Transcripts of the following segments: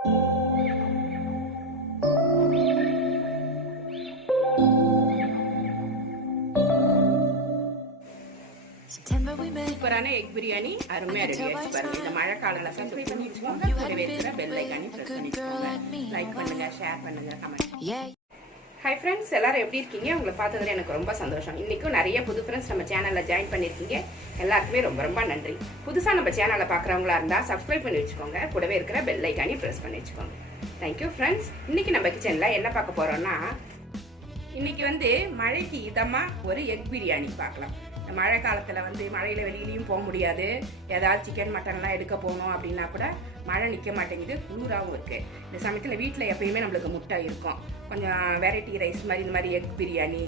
சூப்பரான எக் பிரியாணி அருமையா ரெடி ஆயிடுச்சு பாருங்க. இந்த மழை காலையில சப்ஸ்கிரைப் பண்ணி வச்சுக்கோங்க. கூடவே இருக்கிற பெல் ஐகானை பிரஸ் பண்ணி வச்சுக்கோங்க. லைக் பண்ணுங்க, ஷேர் பண்ணுங்க, கமெண்ட். ஹாய் ஃப்ரெண்ட்ஸ், எல்லாரும் எப்படி இருக்கீங்க? உங்களை பார்த்ததுல எனக்கு ரொம்ப சந்தோஷம். இன்னைக்கும் நிறைய புது ஃப்ரெண்ட்ஸ் நம்ம சேனல்ல ஜாயின் பண்ணிருக்கீங்க. எல்லாருக்குமே ரொம்ப ரொம்ப நன்றி. புதுசா நம்ம சேனலை பார்க்குறவங்களா இருந்தா சப்ஸ்கிரைப் பண்ணி வச்சுக்கோங்க. கூடவே இருக்கிற பெல் ஐகானை பிரஸ் பண்ணி வச்சுக்கோங்க. Thank you friends. இன்னைக்கு நம்ம கிச்சன்ல என்ன பார்க்க போறோம்னா, இன்னைக்கு மழைக்கு இதமா ஒரு எக் பிரியாணி பார்க்கலாம். மழை காலத்தில் மழையில் வெளியிலையும் போக முடியாது. ஏதாவது சிக்கன் மட்டன்லாம் எடுக்க போகணும் அப்படின்னா கூட மழை நிற்க மாட்டேங்குது, குளிராகவும் இருக்குது. இந்த சமயத்தில் வீட்டில் எப்பயுமே நம்மளுக்கு முட்டை இருக்கும். கொஞ்சம் வெரைட்டி ரைஸ் மாதிரி இந்த மாதிரி எக் பிரியாணி,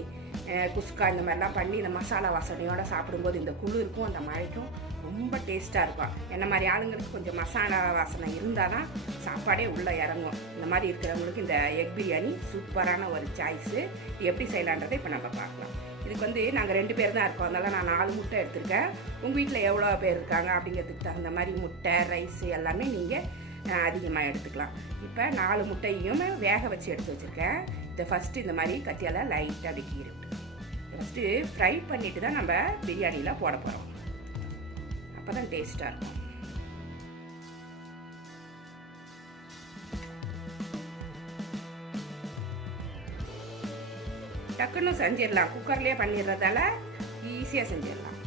குஸ்கா இந்த மாதிரிலாம் பண்ணி இந்த மசாலா வாசனையோடு சாப்பிடும்போது இந்த குளிருக்கும் அந்த மழைக்கும் ரொம்ப டேஸ்ட்டாக இருக்கும். என்ன மாதிரி ஆளுங்களுக்கு கொஞ்சம் மசாலா வாசனை இருந்தால் தான் சாப்பாடே உள்ளே இறங்கும். இந்த மாதிரி இருக்கிறவங்களுக்கு இந்த எக் பிரியாணி சூப்பரான ஒரு சாய்ஸு. எப்படி செய்யலான்றதை இப்போ நம்ம பார்க்கலாம். இதுக்கு நாங்கள் 2 பேர் தான் இருக்கோம். அதனால நான் 4 முட்டை எடுத்திருக்கேன். உங்கள் வீட்டில் எவ்வளோ பேர் இருக்காங்க அப்படிங்கிறதுக்கு தகுந்த மாதிரி முட்டை, ரைஸு எல்லாமே நீங்கள் அதிகமாக எடுத்துக்கலாம். இப்போ 4 முட்டையும் வேக வச்சு எடுத்து வச்சுருக்கேன். இதை ஃபஸ்ட்டு இந்த மாதிரி கத்தியால் லைட்டாக அப்படி கீறிவிட்டு ஃபஸ்ட்டு ஃப்ரை பண்ணிவிட்டு தான் நம்ம பிரியாணியில் போட போகிறோம். அப்போ தான் டேஸ்ட்டாக இருக்கும். டக்குன்னு செஞ்சிடலாம். குக்கர்லேயே பண்ணிடுறதால ஈஸியாக செஞ்சிடலாம்.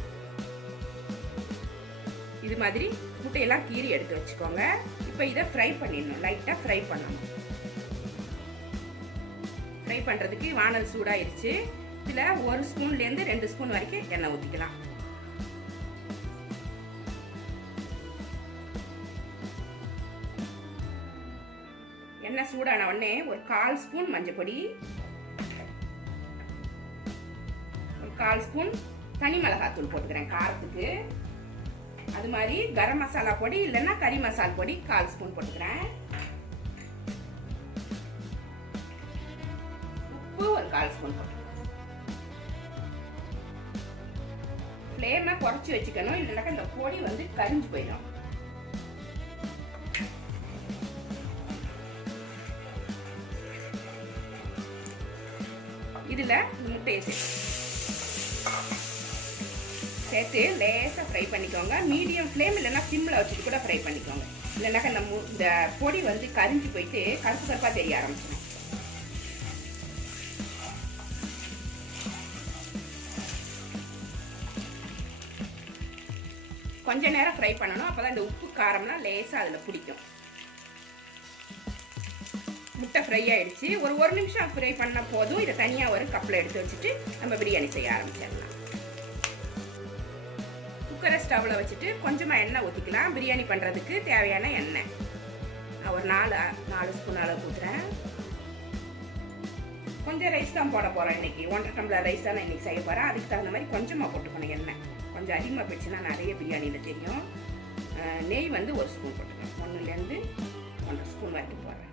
இது மாதிரி முட்டையெல்லாம் கீறி எடுத்து வச்சுக்கோங்க. இப்போ இதை ஃப்ரை பண்ணிடணும். லைட்டாக ஃப்ரை பண்ணணும். ஃப்ரை பண்ணுறதுக்கு வானல் சூடாயிருச்சு. இதில் 1 ஸ்பூன்லேருந்து 2 ஸ்பூன் வரைக்கும் எண்ணெய் ஊற்றிக்கலாம். எண்ணெய் சூடான உடனே ஒரு 1/4 ஸ்பூன் மஞ்சள் பொடி, 1/4 ஸ்பூன் தனி மிளகாத்தூள் போட்டுக்கிறேன் காரத்துக்கு. அது மாதிரி கரம் மசாலா பொடி இல்லைன்னா கறி மசால் பொடி 1/4 ஸ்பூன் போட்டுக்கிறேன். உப்பு ஒரு 1/4 ஸ்பூன் போட்டுக்கிறேன். ஃப்ளேமை குறைச்சி வச்சுக்கணும், இல்லைனாக்கா இந்த பொடி கரிஞ்சு போயிடும். இதுல முட்டையை சேர்த்து லேசாக ஃப்ரை பண்ணிக்கோங்க. மீடியம் ஃப்ளேம் இல்லைன்னா சிம்மில் வச்சுட்டு கூட ஃப்ரை பண்ணிக்கோங்க. இல்லைனாக்கா இந்த பொடி கரிஞ்சு போயிட்டு கருப்பு கருப்பாக தெரிய ஆரம்பிச்சிடும். கொஞ்ச நேரம் ஃப்ரை பண்ணணும். அப்போ தான் இந்த உப்பு காரம்லாம் லேசாக அதில் பிடிக்கும். முட்டை ஃப்ரை ஆகிடுச்சு. ஒரு நிமிஷம் ஃப்ரை பண்ண போதும். இதை தனியாக ஒரு கப்பில் எடுத்து வச்சுட்டு நம்ம பிரியாணி செய்ய ஆரம்பிச்சிடலாம். குக்கரை ஸ்டவ்வில் வச்சுட்டு கொஞ்சமாக எண்ணெய் ஊற்றிக்கலாம். பிரியாணி பண்ணுறதுக்கு தேவையான எண்ணெய் நான் ஒரு 4 ஸ்பூன் அளவு ஊற்றுறேன். கொஞ்சம் ரைஸ் தான் போட போகிறேன் இன்றைக்கி. 1.5 டம்ளர் ரைஸ் தான் நான் இன்றைக்கி செய்ய போகிறேன். அதுக்கு தகுந்த மாதிரி கொஞ்சமாக போட்டுக்கணும் எண்ணெய். கொஞ்சம் அதிகமாக போயிடுச்சுன்னா நிறைய பிரியாணியில் தெரியும். நெய் 1 ஸ்பூன் போட்டுக்கணும். 1லேருந்து 1.5 ஸ்பூன் வரைக்கும் போடுறேன்.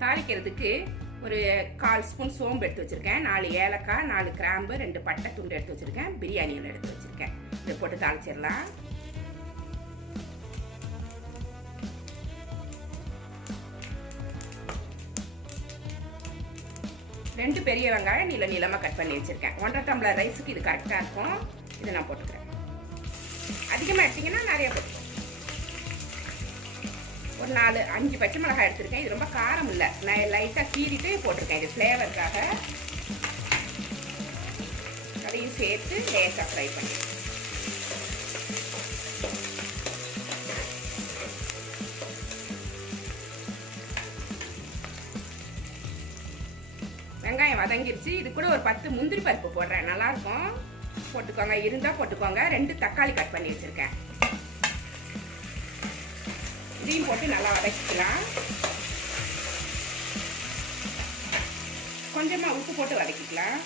தாளிக்கிறதுக்கு ஒரு 1/4 ஸ்பூன் சோம்பு எடுத்து வச்சுருக்கேன். 4 ஏலக்காய், 4 கிராம்பு, 2 பட்டை துண்டு எடுத்து வச்சுருக்கேன். பிரியாணியில் எடுத்து வச்சுருக்கேன். இதை போட்டு தாளிச்சிடலாம். ரெண்டு பெரிய வெங்காயம் நீளமாக கட் பண்ணி வச்சுருக்கேன். 1.5 டம்ளர் ரைஸுக்கு இது கரெக்டாக இருக்கும். இதை நான் போட்டுக்கிறேன். அதிகமாக எடுத்திங்கன்னா நிறைய போட்டுக்கிறேன். ஒரு 4-5 பச்சை மிளகாய் எடுத்திருக்கேன். இது ரொம்ப காரம் இல்லை. நான் லைட்டாக கீறிட்டு போட்டிருக்கேன். இது ஃப்ளேவருக்காக. அதையும் சேர்த்து லேசாக ஃப்ரை பண்ணி வெங்காயம் வதங்கிருச்சு. இது கூட ஒரு 10 முந்திரி பருப்பு போடுறேன். நல்லாயிருக்கும், போட்டுக்கோங்க. இருந்தால் போட்டுக்கோங்க. 2 தக்காளி கட் பண்ணி வச்சுருக்கேன். இதையும் போட்டு நல்லா வதக்கிக்கலாம். கொஞ்சமாக உப்பு போட்டு வதக்கிக்கலாம்.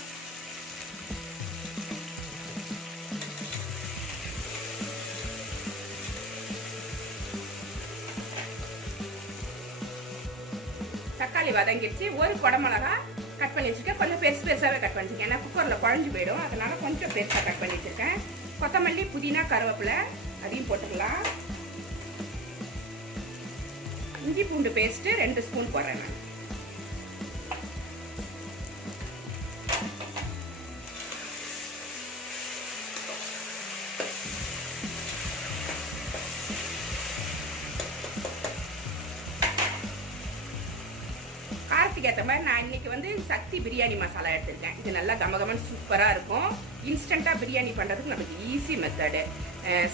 தக்காளி வதங்கிடுச்சு. ஒரு குடமிளகா கட் பண்ணி வச்சுருக்கேன். கொஞ்சம் பெருசாகவே கட் பண்ணிச்சிருக்கேன். ஏன்னா குக்கரில் குழஞ்சி போயிடும். அதனால் கொஞ்சம் பெருசாக கட் பண்ணி வச்சுருக்கேன். கொத்தமல்லி, புதினா, கருவேப்பிலை அதையும் போட்டுக்கலாம். இஞ்சி பூண்டு பேஸ்ட்டு 2 ஸ்பூன் போடுறேன் நான். ஏற்ற மாதிரி நான் இன்னைக்கு வந்து சக்தி பிரியாணி மசாலா எடுத்துருக்கேன். இது நல்லா கமகமன்னு சூப்பராக இருக்கும். இன்ஸ்டண்ட்டாக பிரியாணி பண்ணுறதுக்கு நமக்கு ஈஸி மெத்தடு.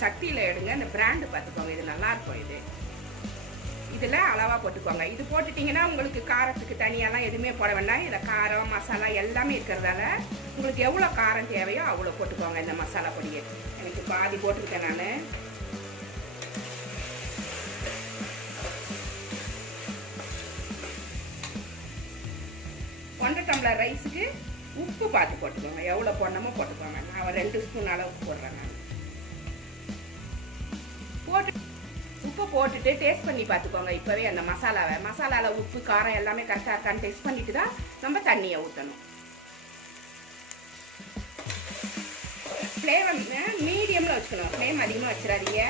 சக்தியில் எடுங்க, இந்த பிராண்டு பார்த்துக்கோங்க, இது நல்லாயிருக்கும். இதில் அளவாக போட்டுக்கோங்க. இது போட்டுட்டிங்கன்னா உங்களுக்கு காரத்துக்கு தனியாலாம் எதுவுமே போட வேண்டாம். இதில் காரம் மசாலா எல்லாமே இருக்கிறதால உங்களுக்கு எவ்வளோ காரம் தேவையோ அவ்வளோ போட்டுக்கோங்க. இந்த மசாலா பொடியை எனக்கு பாதி போட்டுக்கிட்டேன் நான். ஒன்றரை டம்ளர் ரைஸுக்கு உப்பு பார்த்து போட்டுக்கோங்க, எவ்வளோ போடணுமோ போட்டுக்கோங்க. நான் 2 ஸ்பூன் அளவு போடுறேன். நான் உப்பு போட்டுட்டு டேஸ்ட் பண்ணி பார்த்துக்கோங்க. இப்போவே அந்த மசாலாவில் உப்பு காரம் எல்லாமே கரெக்டாக இருக்கான்னு டேஸ்ட் பண்ணிட்டு தான் நம்ம தண்ணியை ஊற்றணும். ஃப்ளேம் மீடியமில் வச்சுக்கணும், ஃப்ளேம் அதிகமாக வச்சிடாதீங்க.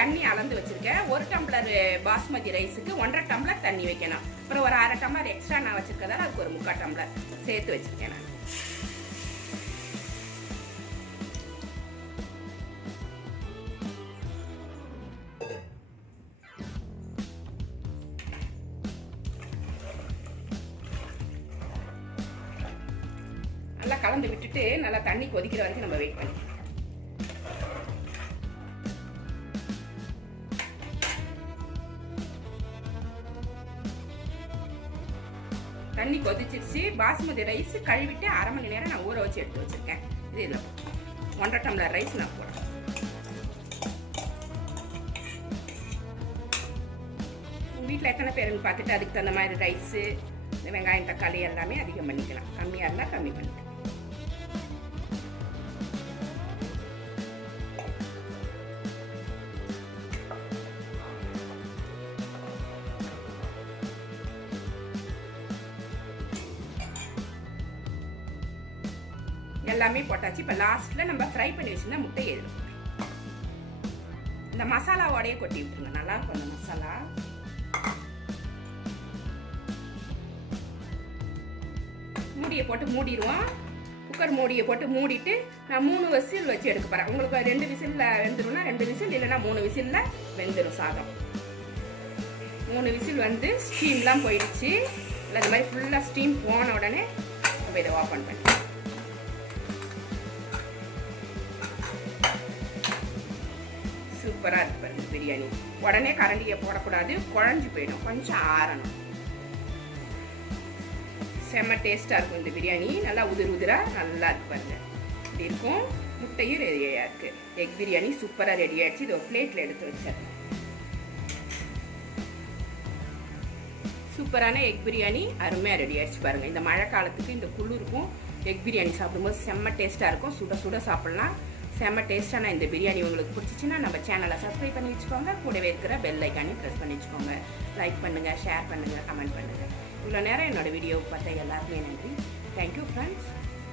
தண்ணி அளந்து வச்சிருக்கேன். 1 டம்ளர் பாஸ்மதி ரைஸுக்கு 1.5 டம்ளர் தண்ணி வைக்கணும். அப்புறம் ஒரு 1/2 டம்ளர் எக்ஸ்ட்ரா நான் வச்சிருக்கதால அதுக்கு ஒரு 3/4 டம்ளர் சேர்த்து வச்சிருக்கேன் நான். நல்லா கலந்து விட்டுட்டு நல்லா தண்ணி கொதிக்கிற வரைக்கும் நம்ம வெயிட் பண்ணிக்கலாம். தண்ணி கொதிச்சிருச்சு. பாஸ்மதி ரைஸ் கழுவிட்டு 1/2 மணி நேரம் நான் ஊற வச்சு எடுத்து வச்சிருக்கேன். இது இதில் 1.5 டம்ளர் ரைஸ் நான் போடுறேன். வீட்டில் எத்தனை பேருன்னு பார்த்துட்டு அதுக்கு தகுந்த மாதிரி ரைஸு, வெங்காயம், தக்காளி எல்லாமே அதிகம் பண்ணிக்கலாம். கம்மியாக இருந்தால் கம்மி பண்ணிக்கலாம். எல்லாமே போட்டாச்சு. இப்போ லாஸ்ட்ல நம்ம ஃப்ரை பண்ணி வச்சிருந்தா முட்டை எழுதணும். இந்த மசாலாவோடையே கொட்டி விட்டுருங்க, நல்லா இருக்கும் அந்த மசாலா. மூடியை போட்டு மூடிடுவோம். குக்கர் மூடியை போட்டு மூடிட்டு நான் 3 விசில் வச்சு எடுக்க போறேன். உங்களுக்கு 2 விசில்ல வெந்துடும்னா 2 விசில், இல்லைன்னா 3 விசில்ல வெந்துடும் சாதம். 3 விசில் வந்து ஸ்டீம்லாம் போயிடுச்சு. இல்லை இந்த மாதிரி ஃபுல்லாக ஸ்டீம் போன உடனே நம்ம இதை ஓப்பன் பண்ணி சூப்பராக இருக்கு பாருங்க பிரியாணி. உடனே கரண்டியை போடக்கூடாது, குழஞ்சி போயிடும், கொஞ்சம் ஆறணும். செம்ம டேஸ்ட்டாக இருக்கும் இந்த பிரியாணி. நல்லா உதிராக நல்லா இருக்கு பாருங்க. இப்படி இருக்கும். முட்டையும் ரெடியாக இருக்குது. எக் பிரியாணி சூப்பராக ரெடி ஆகிடுச்சு. இது ஒரு பிளேட்டில் எடுத்து வச்சிடணும். சூப்பரான எக் பிரியாணி அருமையாக ரெடி ஆகிடுச்சு பாருங்கள். இந்த மழை காலத்துக்கு இந்த குளிருக்கும் எக் பிரியாணி சாப்பிடும்போது செம்ம டேஸ்ட்டாக இருக்கும். சுட சுட சாப்பிட்லாம். செம்ம டேஸ்ட்டான இந்த பிரியாணி உங்களுக்கு பிடிச்சிச்சின்னா நம்ம சேனலை சப்ஸ்கிரைப் பண்ணி வச்சுக்கோங்க. கூடவே இருக்கிற பெல் ஐக்கானே ப்ரெஸ் பண்ணி வச்சுக்கோங்க. லைக் பண்ணுங்கள், ஷேர் பண்ணுங்கள், கமெண்ட் பண்ணுங்கள். இவ்வளோ நேரம் என்னோடய வீடியோவை பார்த்த எல்லாருமே நன்றி. Thank you friends.